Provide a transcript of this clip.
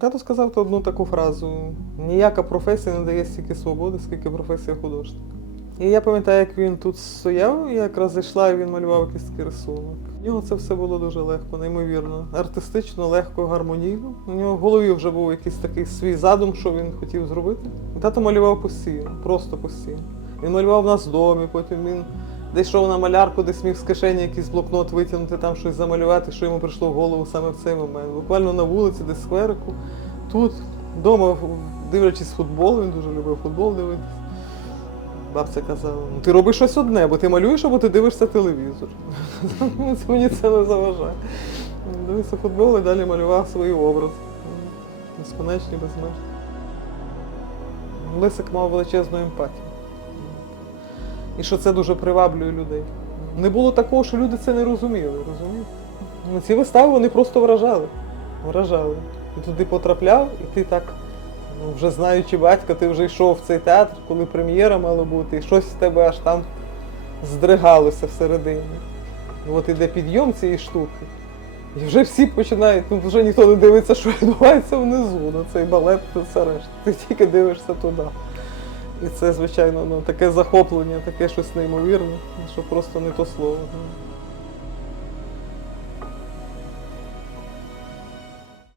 Тато сказав одну таку фразу: ніяка професія не дає стільки свободи, скільки професія художника. І я пам'ятаю, як він тут стояв, я якраз зайшла, і він малював якийсь рисунок. У нього це все було дуже легко, неймовірно. Артистично, легко, гармонійно. У нього в голові вже був якийсь такий свій задум, що він хотів зробити. Тато малював постійно, просто постійно. Він малював в нас в домі, потім він десь йшов на малярку, десь міг з кишені якийсь блокнот витягнути, там щось замалювати, що йому прийшло в голову саме в цей момент. Буквально на вулиці, десь в скверику, тут, вдома, дивлячись футбол, він дуже любив футбол дивитися. Бабця казала, ну ти робиш щось одне, бо ти малюєш, або ти дивишся телевізор. Мені це не заважає. Дивився футбол і далі малював свої образи. Безконечні, безмежні. Лисик мав величезну емпатію. І що це дуже приваблює людей. Не було такого, що люди це не розуміли, розумієте? Ну, Ці вистави вони просто вражали. Вражали. Ти туди потрапляв, і ти так, ну, вже знаючи батька, ти вже йшов в цей театр, коли прем'єра мала бути, і щось в тебе аж там здригалося всередині. От іде підйом цієї штуки. І вже всі починають, ну вже ніхто не дивиться, що відбувається внизу, на цей балет, все решта. Ти тільки дивишся туди. І це, звичайно, ну, таке захоплення, таке щось неймовірне, що просто не то слово.